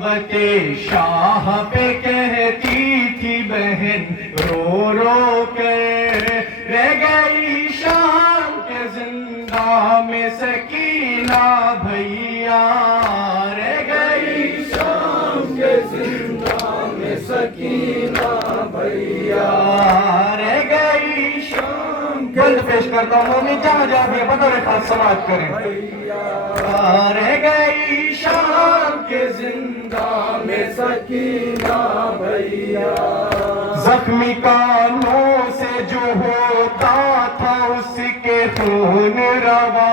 تربت شاہ پہ کہتی تھی بہن رو رو کر، رہ گئی شام کے زندہ میں سکینہ بھیا، رہ گئی شام کے زندہ میں سکینہ بھیا، رہ گئی شام کے بند پیش کرتا ہوں مومن جہاں جہاں بھی بطور خاص سماعت کریں، رہ گئی شام کے زندہ میں سکینہ بھیا، زخمی کانوں سے جو ہوتا تھا اس کے خون روا،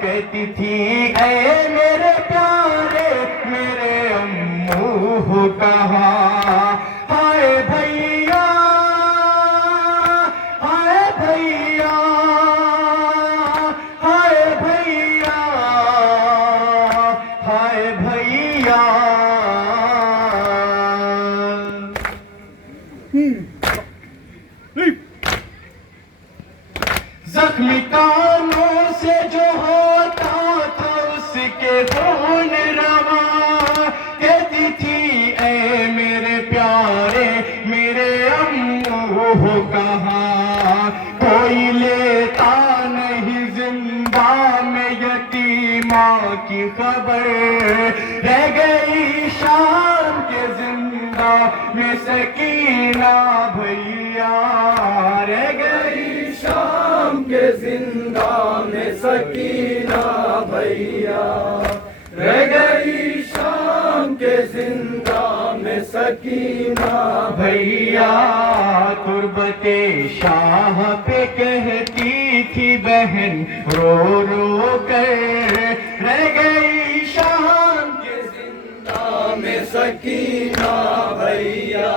کہتی تھی اے میرے پیارے میرے امو کہاں، ہائے بھیا ہائے بھیا ہائے بھیا ہائے بھیا، زخمی کانوں سے جو ہوتا تھا اس کے خون روا، کہتی تھی اے میرے پیارے میرے امو کہاں، کوئی لیتا نہیں زندہ میں یتیمہ کی خبر، رہ گئی شام کے زندہ میں سکینہ بھیا، رہ گئی شام کے زندہ میں سکینہ بھیا، رہ گئی شام کے زندہ میں سکینہ بھیا، تربت شاہ پہ کہتی تھی بہن رو رو کر، رہ گئی شام کے زندہ میں سکینہ بھیا،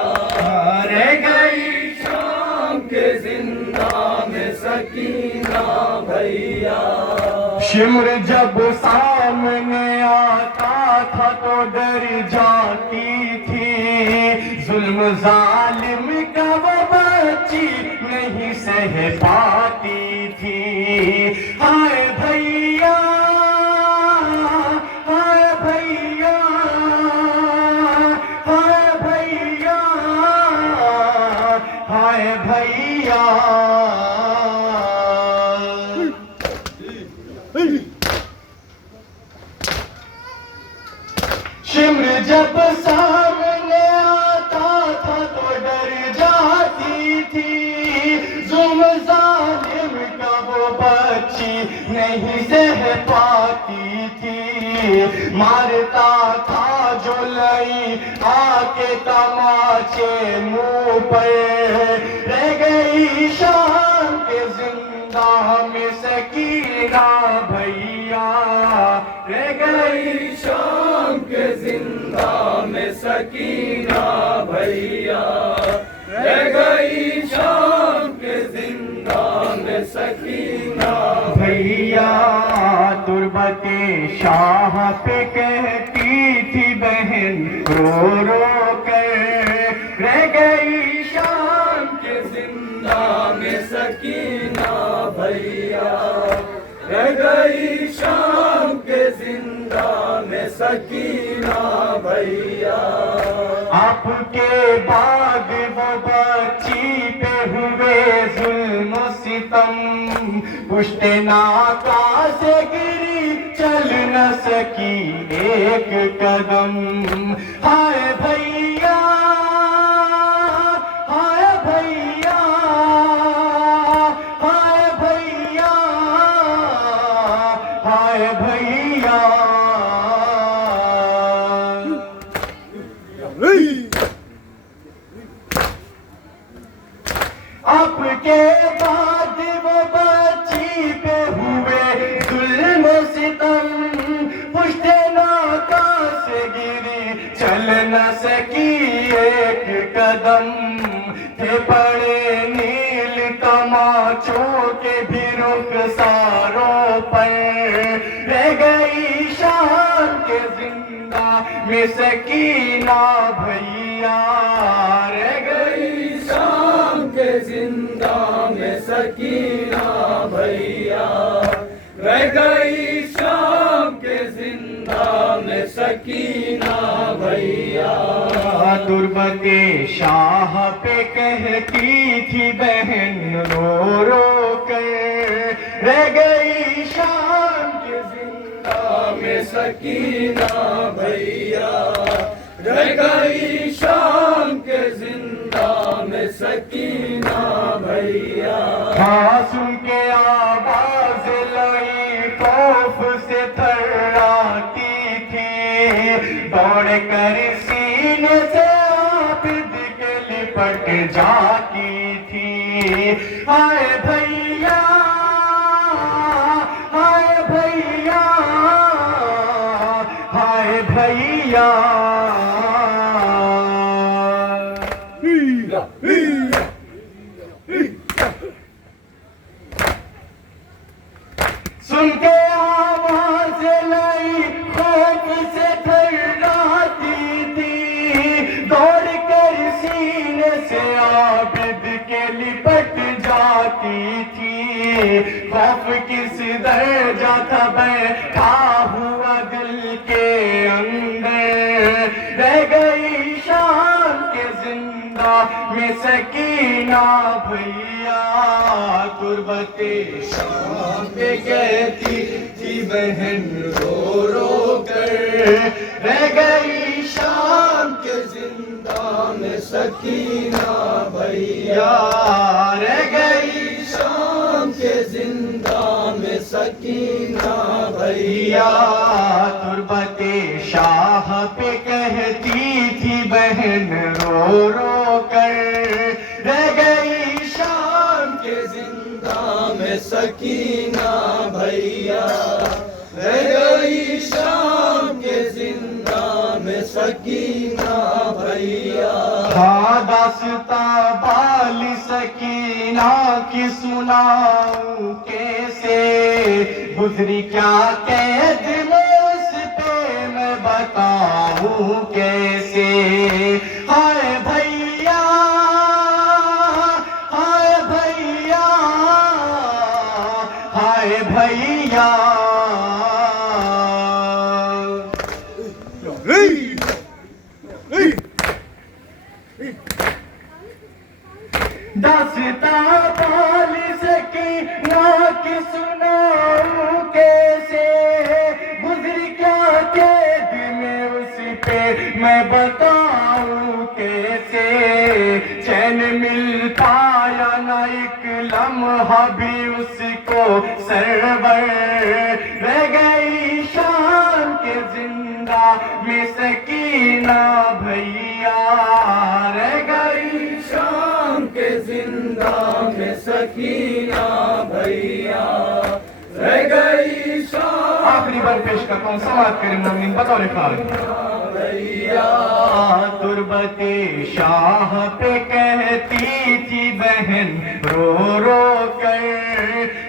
رہ گئی شام کے زندہ میں سکینہ بھیا، شمر جب سامنے آتا تھا تو ڈر جاتی تھی، ظلم ظالم کا وہ بچی نہیں سہ پاتی تھی، ہائے بھیا ہائے بھیا ہائے بھیا ہائے بھیا، شمر جب سامنے آتا تھا تو ڈر جاتی تھی، ظلم ظالم کا وہ بچی نہیں سہ پاتی تھی، مارتا تھا جو لئی آ کے تماچے منہ پر، رہ گئی شام کے زندہ میں سکینہ بھیا، رہ گئی شام کے زندہ میں سکینہ بھیا، رہ گئی شام کے زندہ میں سکینہ بھیا، تربت شاہ پہ کہتی تھی بہن رو رو کر، رہ گئی شام کے زندہ میں سکینہ بھیا، رہ گئی شام کے زندہ میں سکینہ بھیا، آپ کے بعد وہ بچی پہ ہوئے ظلم و ستم، پشت ناکا سے گری چل نہ سکی ایک قدم، ہائے بھیا ہائے بھیا ہائے بھیا ہائے بھیا، آپ کے بعد وہ بچی پہ ہوئے ظلم و ستم، پشت ناکا سے گری چل نہ سکی ایک قدم، تھے پڑے نیل تماچوں کے بھی رخساروں پر، رہ گئی شام کے زندہ میں سکینہ بھیا، رہ گئی شام کے زندہ میں سکینہ بھیا، رہ گئی شام کے زندہ میں سکینہ بھیا تربت شاہ پہ کہتی تھی بہن رو رو کر رہ گئی شام کے زندہ میں سکینہ بھیا رہ گئی شام کے زندہ میں سکینہ بھیا ہاں سن کے آواز لائی خوف سے تھراتی تھی دوڑ کر سینے سے عابد کے لپٹ جاتی تھی ہائے بھیا ہائے بھیا ہائے بھیا سن کے آواز لائی خوف سے تھراتی تھی دوڑ کر سینے سے عابد کے لپٹ جاتی تھی خوف کس درجہ تھا بیٹھا ہوا دل کے اندر رہ گئی شام کے زندہ میں سکینہ بھیا تربت شام پہ کہتی تھی بہن رو رو کر رہ گئی شام کے زندہ میں سکینہ بھیا رہ گئی شام کے زندہ میں سکینہ بھیا تربت شاہ پہ کہتی تھی بہن رو رو کر رہ گئی شام کے زندہ میں سکینہ بھیا رہ گئی شام کے زندہ میں سکینہ بھیا ہاں داستاں بال سکینہ کی سناؤں کیسے گزری کیا قید میں اس پہ میں بتاؤں کیسے ہائے بھیا ہائے بھیا ہائے بھیا داستاں بال سکینہ کی سناؤں کیسے گزری کیا قید میں اس پہ میں بتاؤں کیسے چین ملتا یا نہ ایک لمحہ بھی اس کو سرور رہ گئی شام کے زندہ میں سکینہ بھیا رہ گئی شام کے زندہ میں سکینہ بھیا رہ گئی شام آخری بار پیش کرتا ہوں سماعت کریں مومنین بطور خارج بھیا تربت شاہ پہ کہتی تھی بہن رو رو کر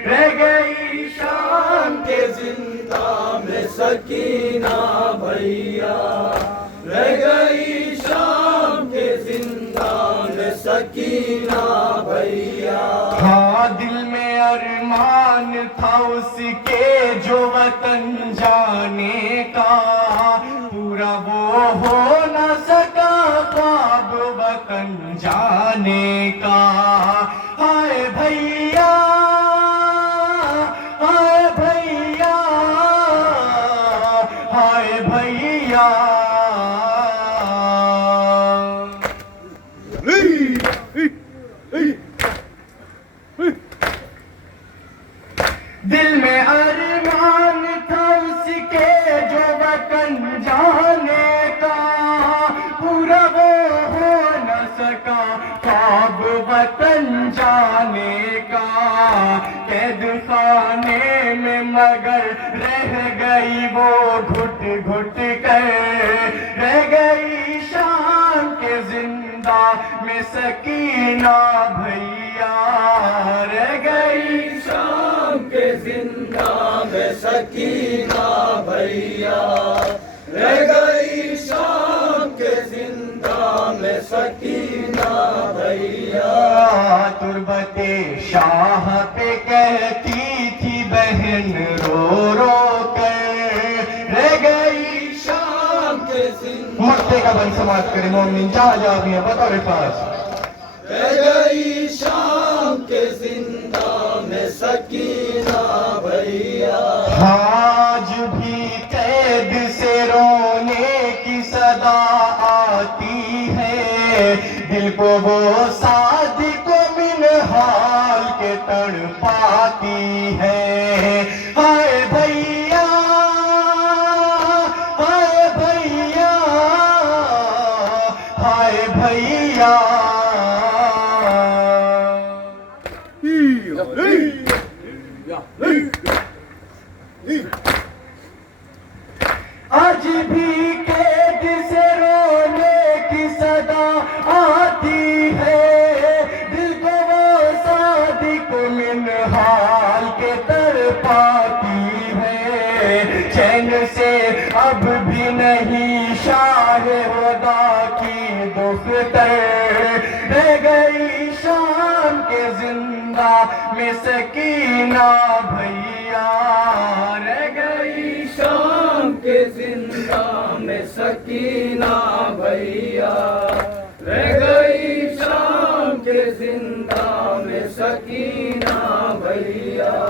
رہ گئی شام کے زندہ میں سکینہ بھیا رہ گئی شام کے زندہ میں سکینہ بھیا ہاں دل میں ارمان تھا اس کے جو وطن جانے کا پورا وہ ہو نہ سکا خواب وطن جانے کا ہائے بھیا ہائے بھیا ہائے بھیا دل میں ارمان تھا اس کے جو وطن جانے کا پورا وہ ہو نہ سکا خواب وطن جانے کا قید خانے میں مگر رہ گئی وہ گھٹ گھٹ کر رہ گئی شام کے زندہ میں سکینہ بھیا رہ گئی شام کے زندہ میں سکینہ بھیا رہ گئی شام کے زندہ میں سکینہ بھیا تربت شاہ پہ کہتی تھی بہن رو رو کر رہ گئی شام کے زندہ مقتے کا بن سماعت کریں مومنین جہاں جہاں بھی ہیں بطور خاص. رہ گئی شام کے زندہ میں سکینہ بھیا، آج بھی قید سے رونے کی صدا آتی ہے، دل کو وہ صادق من حال کے تڑپاتی ہے. ہائے بھیا، ہائے بھیا، ہائے بھیا. آج بھی قید سے رونے کی صدا آتی ہے، دل کو وہ صادق من حال کے تڑپاتی ہے. چین سے اب بھی نہیں شاہ خدا کی دختر، رہ گئی شام کے زندہ میں سکینہ بھیا. رہ گئی شام کے زندہ میں سکینہ بھیا، رہ گئی شام کے زندہ میں سکینہ بھیا.